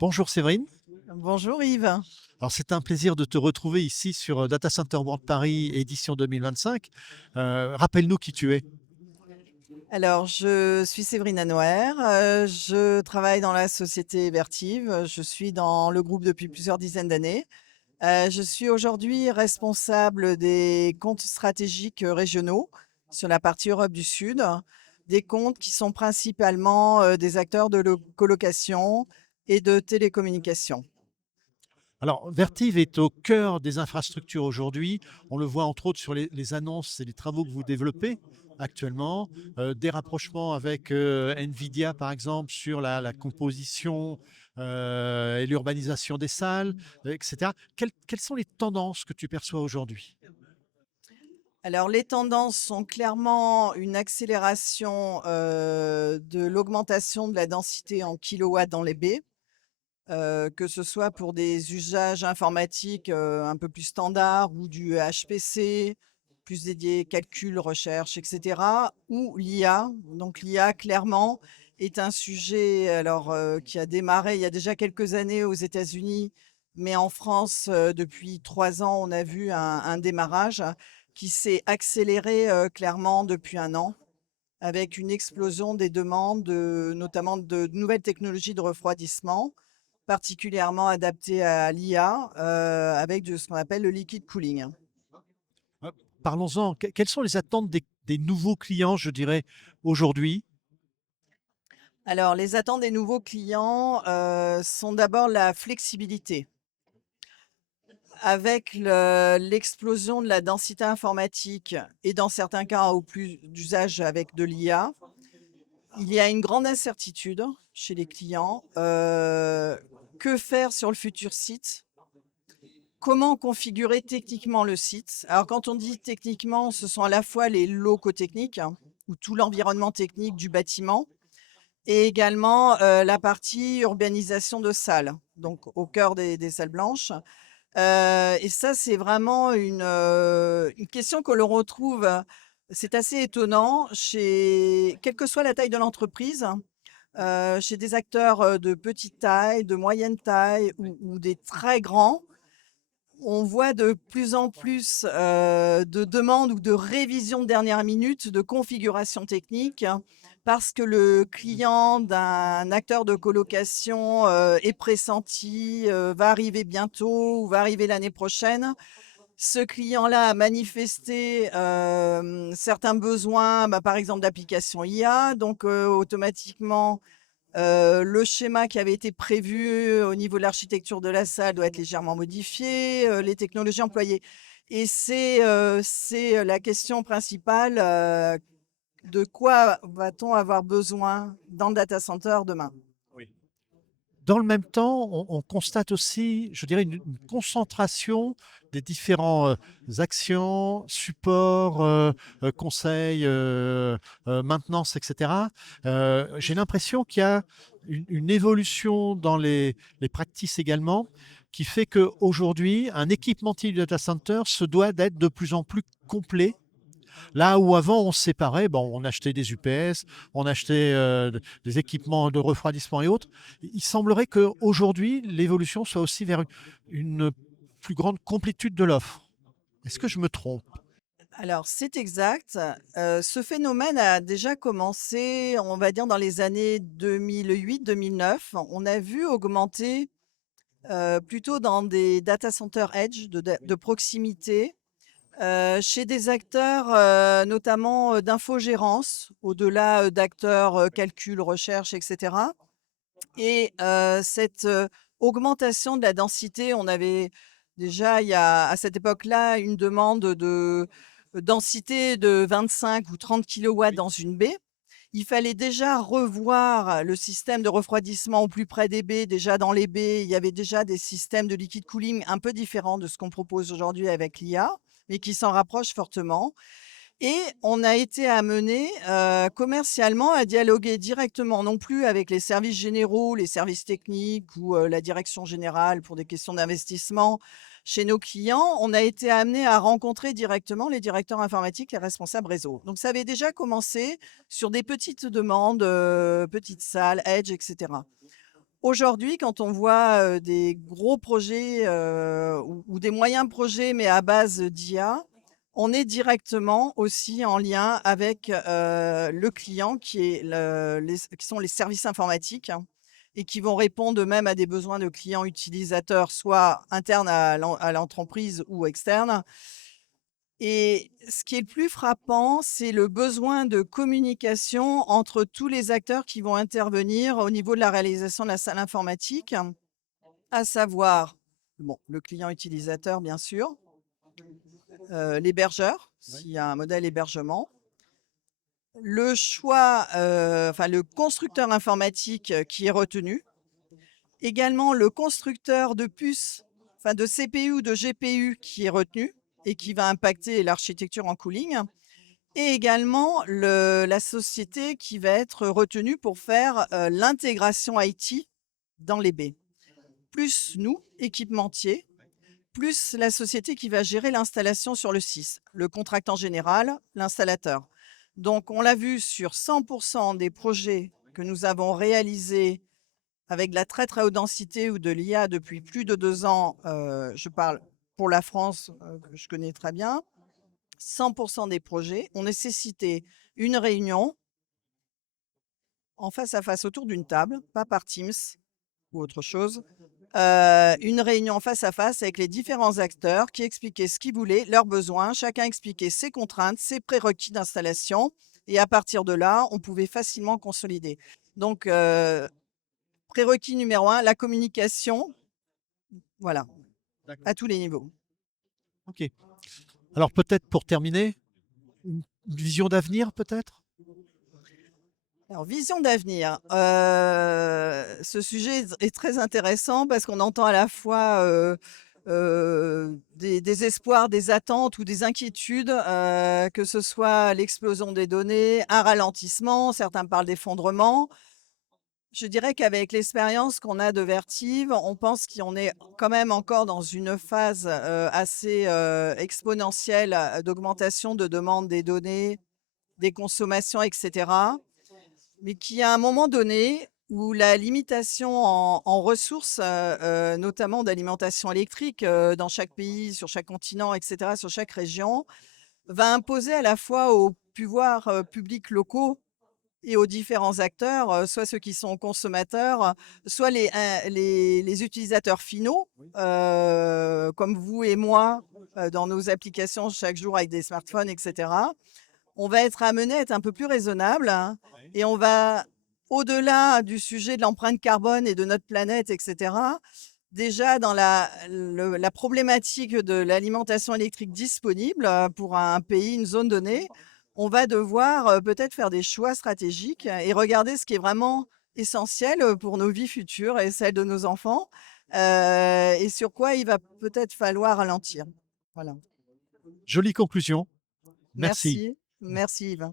Bonjour Séverine. Bonjour Yves. Alors c'est un plaisir de te retrouver ici sur Data Center World Paris édition 2025. Rappelle-nous qui tu es. Alors, je suis Séverine Anouer, je travaille dans la société Vertive, je suis dans le groupe depuis plusieurs dizaines d'années. Je suis aujourd'hui responsable des comptes stratégiques régionaux sur la partie Europe du Sud, des comptes qui sont principalement des acteurs de colocation et de télécommunications. Alors Vertive est au cœur des infrastructures aujourd'hui. On le voit entre autres sur les annonces et les travaux que vous développez actuellement, des rapprochements avec Nvidia par exemple sur la composition et l'urbanisation des salles, etc. Quelles sont les tendances que tu perçois aujourd'hui? Alors, les tendances sont clairement une accélération, de l'augmentation de la densité en kilowatts dans les baies, que ce soit pour des usages informatiques, un peu plus standards ou du HPC, plus dédié calcul, recherche et cetera, ou l'IA. Donc l'IA, clairement, est un sujet alors, qui a démarré il y a déjà quelques années aux États-Unis, mais en France, depuis 3 ans, on a vu un démarrage qui s'est accéléré, clairement depuis 1 an, avec une explosion des demandes, notamment de nouvelles technologies de refroidissement, particulièrement adaptées à l'IA, avec ce qu'on appelle le liquid cooling. Euh, Parlons-en. Quelles sont les attentes des nouveaux clients, je dirais, aujourd'hui? Alors, les attentes des nouveaux clients, sont d'abord la flexibilité. Avec l'explosion de la densité informatique et dans certains cas au plus d'usage avec de l'IA, il y a une grande incertitude chez les clients. Que faire sur le futur site? Comment configurer techniquement le site? Alors, quand on dit techniquement, ce sont à la fois les locaux techniques, hein, ou tout l'environnement technique du bâtiment, et également la partie urbanisation de salles, donc au cœur des salles blanches. Et ça, c'est vraiment une question que l'on retrouve, c'est assez étonnant chez quelle que soit la taille de l'entreprise, chez des acteurs, de petite taille, de moyenne taille ou des très grands. On voit de plus en plus, de demandes ou de révisions de dernière minute, de configuration technique, parce que le client d'un acteur de colocation, est pressenti, va arriver bientôt ou va arriver l'année prochaine. Ce client-là a manifesté, certains besoins, bah, par exemple d'applications IA, donc automatiquement, le schéma qui avait été prévu au niveau de l'architecture de la salle doit être légèrement modifié, les technologies employées, et c'est la question principale, de quoi va-t-on avoir besoin dans le data center demain? Oui. Dans le même temps, on constate aussi, je dirais, une concentration des différents actions, supports, conseils, maintenance, etc. J'ai l'impression qu'il y a une évolution dans les practices également, qui fait qu'aujourd'hui, un équipementier du data center se doit d'être de plus en plus complet. Là où avant on se séparait, bon, on achetait des UPS, on achetait des équipements de refroidissement et autres. Il semblerait qu'aujourd'hui, l'évolution soit aussi vers une plus grande complétude de l'offre. Est-ce que je me trompe? Alors, c'est exact. Ce phénomène a déjà commencé, on va dire, dans les années 2008-2009. On a vu augmenter, plutôt dans des data centers edge de proximité, chez des acteurs, notamment, d'infogérance, au-delà, d'acteurs, calcul, recherche et cetera, et cette, augmentation de la densité, on avait déjà, il y a à cette époque-là, une demande de densité de 25 ou 30 kilowatts Oui. dans une baie. Il fallait déjà revoir le système de refroidissement au plus près des baies. Déjà dans les baies, il y avait déjà des systèmes de liquid cooling un peu différents de ce qu'on propose aujourd'hui avec l'IA, mais qui s'en rapprochent fortement. Et on a été amené, commercialement à dialoguer directement, non plus avec les services généraux, les services techniques ou, la direction générale pour des questions d'investissement chez nos clients. On a été amené à rencontrer directement les directeurs informatiques, les responsables réseau. Donc ça avait déjà commencé sur des petites demandes, petites salles, edge et cetera. Aujourd'hui, quand on voit, des gros projets, ou des moyens projets, mais à base d'IA, on est directement aussi en lien avec, le client qui est qui sont les services informatiques, hein, et qui vont répondre eux-mêmes à des besoins de clients utilisateurs, soit internes à l'entreprise ou externes. Et ce qui est le plus frappant, c'est le besoin de communication entre tous les acteurs qui vont intervenir au niveau de la réalisation de la salle informatique, à savoir, bon, le client utilisateur, bien sûr, l'hébergeur, s'il y a un modèle hébergement, le choix, enfin le constructeur informatique qui est retenu, également le constructeur de puces, enfin de CPU ou de GPU qui est retenu et qui va impacter l'architecture en cooling. Et également la société qui va être retenue pour faire, l'intégration IT dans les baies. Plus nous, équipementiers, plus la société qui va gérer l'installation sur le site, le contractant général, l'installateur. Donc on l'a vu sur 100 des projets que nous avons réalisés avec de la très, très haute densité ou de l'IA depuis plus de 2 ans, je parle pour la France, que je connais très bien. 100 des projets ont nécessité une réunion en face à face autour d'une table, pas par Teams ou autre chose. Une réunion face à face avec les différents acteurs qui expliquaient ce qu'ils voulaient, leurs besoins, chacun expliquait ses contraintes, ses prérequis d'installation et à partir de là, on pouvait facilement consolider. Donc prérequis numéro un, la communication, voilà, D'accord. à tous les niveaux. OK. Alors peut-être pour terminer, une vision d'avenir peut-être? Alors, vision d'avenir, ce sujet est très intéressant parce qu'on entend à la fois, des espoirs, des attentes ou des inquiétudes, que ce soit l'explosion des données, un ralentissement, certains parlent d'effondrement. Je dirais qu'avec l'expérience qu'on a de Vertive, on pense qu'on est quand même encore dans une phase, assez, exponentielle, d'augmentation de demande des données, des consommations et cetera. Mais qui à un moment donné, où la limitation en ressources, notamment d'alimentation électrique, dans chaque pays, sur chaque continent et cetera, sur chaque région, va imposer à la fois aux pouvoirs, publics locaux et aux différents acteurs, soit ceux qui sont consommateurs, soit les utilisateurs finaux, comme vous et moi, dans nos applications chaque jour avec des smartphones et cetera. On va être amené à être un peu plus raisonnable, hein, et on va, au-delà du sujet de l'empreinte carbone et de notre planète, et cetera, déjà dans la problématique de l'alimentation électrique disponible, pour un pays, une zone donnée, on va devoir, peut-être faire des choix stratégiques et regarder ce qui est vraiment essentiel, pour nos vies futures et celles de nos enfants, et sur quoi il va peut-être falloir ralentir. Voilà. Jolie conclusion. Merci. Merci. Merci Yves.